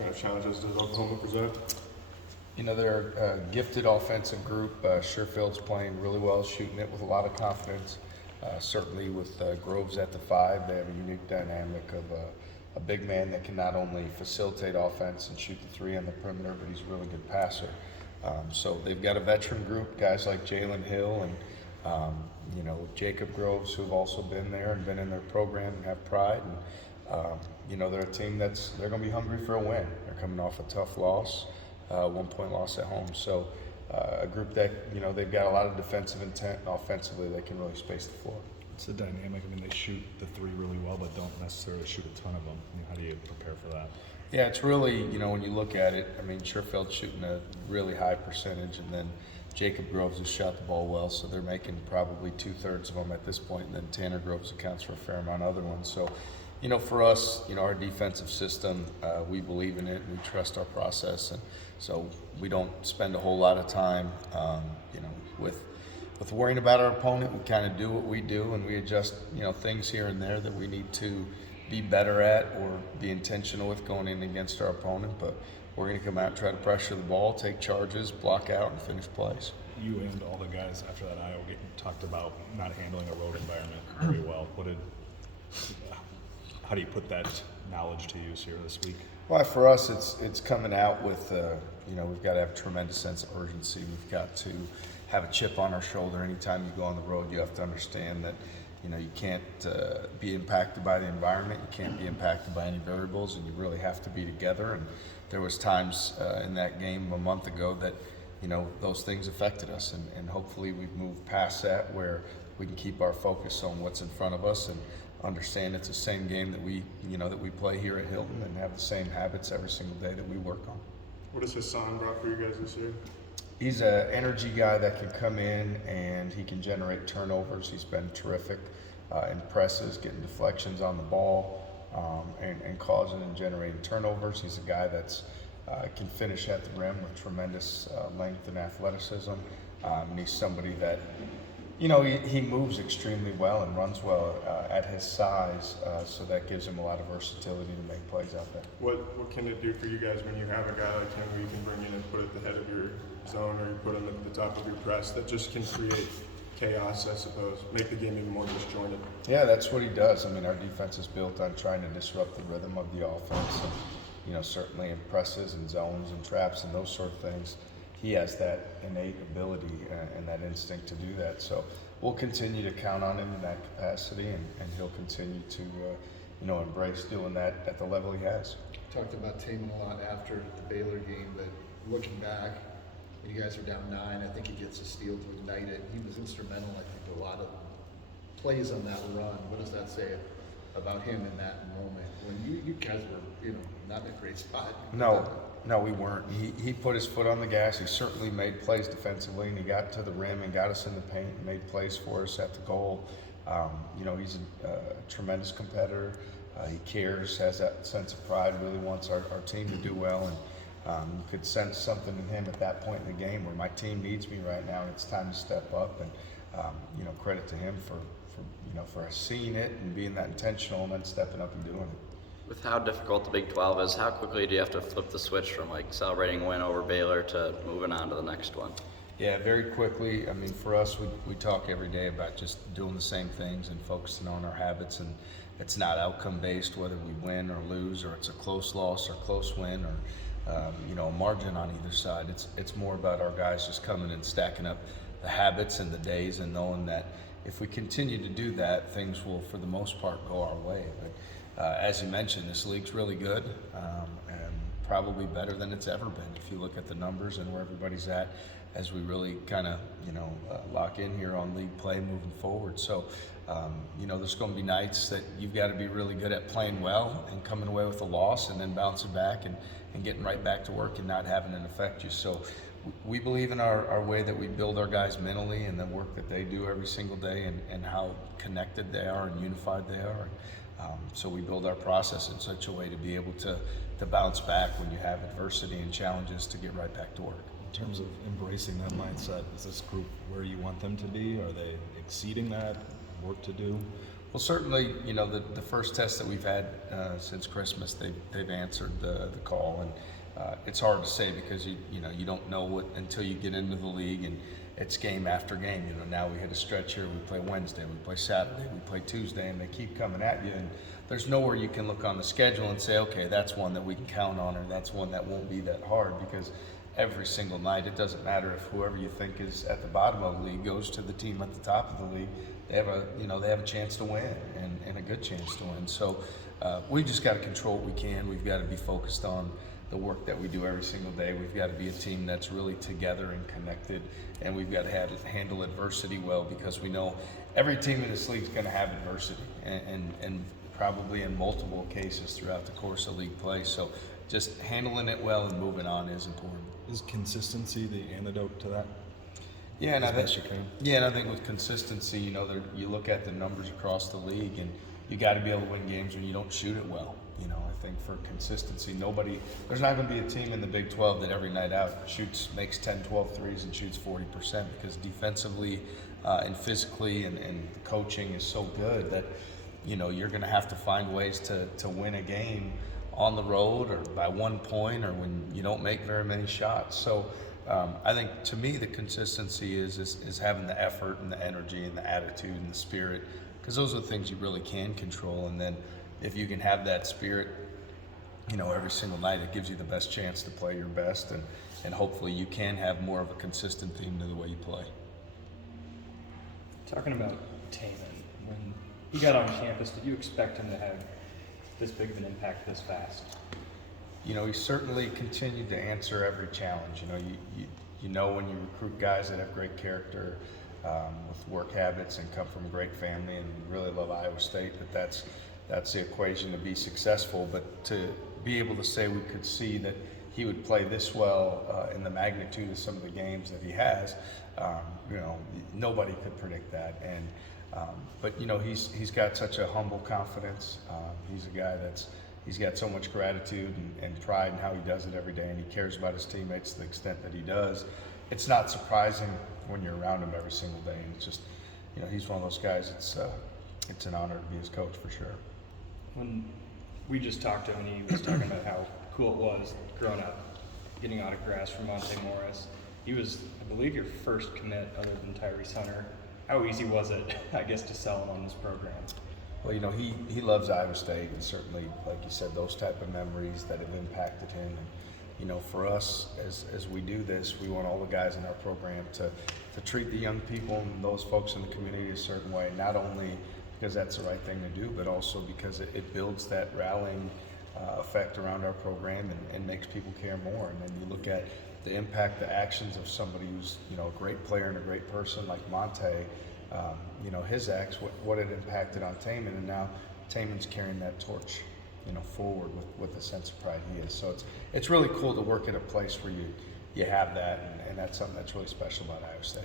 kind of challenges does Oklahoma present? You know, they're a gifted offensive group. Sherfield's playing really well, shooting it with a lot of confidence. Certainly with Groves at the 5, they have a unique dynamic of a big man that can not only facilitate offense and shoot the 3 on the perimeter, but he's a really good passer. So they've got a veteran group, guys like Jalen Hill and you know, Jacob Groves, who've also been there and been in their program and have pride. And you know, they're a team they're going to be hungry for a win. They're coming off a tough loss, 1-point loss at home. So a group that, you know, they've got a lot of defensive intent, and offensively they can really space the floor. It's a dynamic. I mean, they shoot the 3 really well, but don't necessarily shoot a ton of them. I mean, how do you prepare for that? Yeah, it's really, you know, when you look at it, I mean, Sherfield's shooting a really high percentage, and then Jacob Groves has shot the ball well, so they're making probably 2/3 of them at this point, and then Tanner Groves accounts for a fair amount of other ones. So, you know, for us, you know, our defensive system, we believe in it, and we trust our process, and so we don't spend a whole lot of time, you know, with worrying about our opponent. We kind of do what we do, and we adjust, you know, things here and there that we need to be better at or be intentional with going in against our opponent. But we're going to come out and try to pressure the ball, take charges, block out, and finish plays. You and all the guys after that Iowa game talked about not handling a road environment very well. How do you put that knowledge to use here this week? Well, for us, it's coming out with, you know, we've got to have a tremendous sense of urgency. We've got to have a chip on our shoulder. Anytime you go on the road, you have to understand that, you know, you can't be impacted by the environment. You can't be impacted by any variables, and you really have to be together. And there was times in that game a month ago that, you know, those things affected us, and hopefully we've moved past that where we can keep our focus on what's in front of us and understand it's the same game that we, you know, that we play here at Hilton, and have the same habits every single day that we work on. What has Hason brought for you guys this year? He's an energy guy that can come in and he can generate turnovers. He's been terrific in presses, getting deflections on the ball, and causing and generating turnovers. He's a guy that's can finish at the rim with tremendous length and athleticism. And he's somebody that, you know, he moves extremely well and runs well at his size, so that gives him a lot of versatility to make plays out there. What can it do for you guys when you have a guy like him who you can bring in and put at the head of your zone, or you put him at the top of your press, that just can create chaos, I suppose, make the game even more disjointed? Yeah, that's what he does. I mean, our defense is built on trying to disrupt the rhythm of the offense, and, you know, certainly in presses and zones and traps and those sort of things, he has that innate ability and that instinct to do that. So we'll continue to count on him in that capacity, and he'll continue to, you know, embrace doing that at the level he has. Talked about Tamin a lot after the Baylor game, but looking back, when you guys are down 9, I think he gets a steal to ignite it. He was instrumental, I think, a lot of plays on that run. What does that say about him in that moment when you guys were, you know, not in a great spot? No, we weren't. He put his foot on the gas. He certainly made plays defensively, and he got to the rim and got us in the paint and made plays for us at the goal. You know, he's a tremendous competitor. He cares, has that sense of pride, really wants our team to do well, and you could sense something in him at that point in the game where my team needs me right now, and it's time to step up. And you know, credit to him for you know, for seeing it and being that intentional and then stepping up and doing it. With how difficult the Big 12 is, how quickly do you have to flip the switch from like celebrating a win over Baylor to moving on to the next one? Yeah, very quickly. I mean, for us, we talk every day about just doing the same things and focusing on our habits, and it's not outcome based whether we win or lose, or it's a close loss or close win, or you know, a margin on either side. It's more about our guys just coming and stacking up the habits and the days, and knowing that if we continue to do that, things will, for the most part, go our way. But as you mentioned, this league's really good, and probably better than it's ever been if you look at the numbers and where everybody's at as we really kind of, you know, lock in here on league play moving forward. So, you know, there's going to be nights that you've got to be really good at playing well and coming away with a loss and then bouncing back and getting right back to work and not having it affect you. So we believe in our way that we build our guys mentally and the work that they do every single day, and how connected they are and unified they are. So we build our process in such a way to be able to bounce back when you have adversity and challenges, to get right back to work. In terms of embracing that mindset, is this group where you want them to be? Are they exceeding that? Work to do? Well, certainly, you know, the first test that we've had since Christmas, they've answered the call, and it's hard to say because you don't know what until you get into the league, and it's game after game. You know, now we hit a stretch here. We play Wednesday, we play Saturday, we play Tuesday, and they keep coming at you. And there's nowhere you can look on the schedule and say, okay, that's one that we can count on, or that's one that won't be that hard, because every single night, it doesn't matter if whoever you think is at the bottom of the league goes to the team at the top of the league. They have a chance to win, and a good chance to win. So we've just got to control what we can. We've got to be focused on the work that we do every single day. We've got to be a team that's really together and connected, and we've got to handle adversity well, because we know every team in this league is going to have adversity, and probably in multiple cases throughout the course of league play. So just handling it well and moving on is important. Is consistency the antidote to that? Yeah, and As best you can. Yeah, and I think with consistency, you know, you look at the numbers across the league, and you got to be able to win games when you don't shoot it well. You know, I think for consistency, there's not going to be a team in the Big 12 that every night out makes 10, 12 threes and shoots 40%, because defensively and physically and the coaching is so good that, you know, you're going to have to find ways to win a game on the road, or by 1 point, or when you don't make very many shots. So I think, to me, the consistency is having the effort and the energy and the attitude and the spirit, because those are the things you really can control. And then if you can have that spirit, you know, every single night, it gives you the best chance to play your best, and hopefully you can have more of a consistent theme to the way you play. Talking about Tamin, when he got on campus, did you expect him to have this big of an impact this fast? You know, he certainly continued to answer every challenge. You know, you know when you recruit guys that have great character, with work habits, and come from a great family and really love Iowa State, that's the equation to be successful. But to be able to say we could see that he would play this well in the magnitude of some of the games that he has, you know, nobody could predict that. And but you know, he's got such a humble confidence. He's a guy he's got so much gratitude and pride in how he does it every day, and he cares about his teammates to the extent that he does. It's not surprising when you're around him every single day, and it's just, you know, he's one of those guys. It's an honor to be his coach, for sure. When we just talked to him, and he was talking about how cool it was growing up, getting autographs from Monte Morris. He was, I believe, your first commit other than Tyrese Hunter. How easy was it, I guess, to sell him on this program? Well, you know, he loves Iowa State, and certainly, like you said, those type of memories that have impacted him. And, you know, for us, as we do this, we want all the guys in our program to treat the young people and those folks in the community a certain way, not only because that's the right thing to do, but also because it builds that rallying effect around our program, and makes people care more. And then you look at the impact, the actions of somebody who's, you know, a great player and a great person like Monte, you know, his acts, what it impacted on Tamin, and now Tamin's carrying that torch, you know, forward with the sense of pride he is. So it's really cool to work at a place where you have that, and that's something that's really special about Iowa State.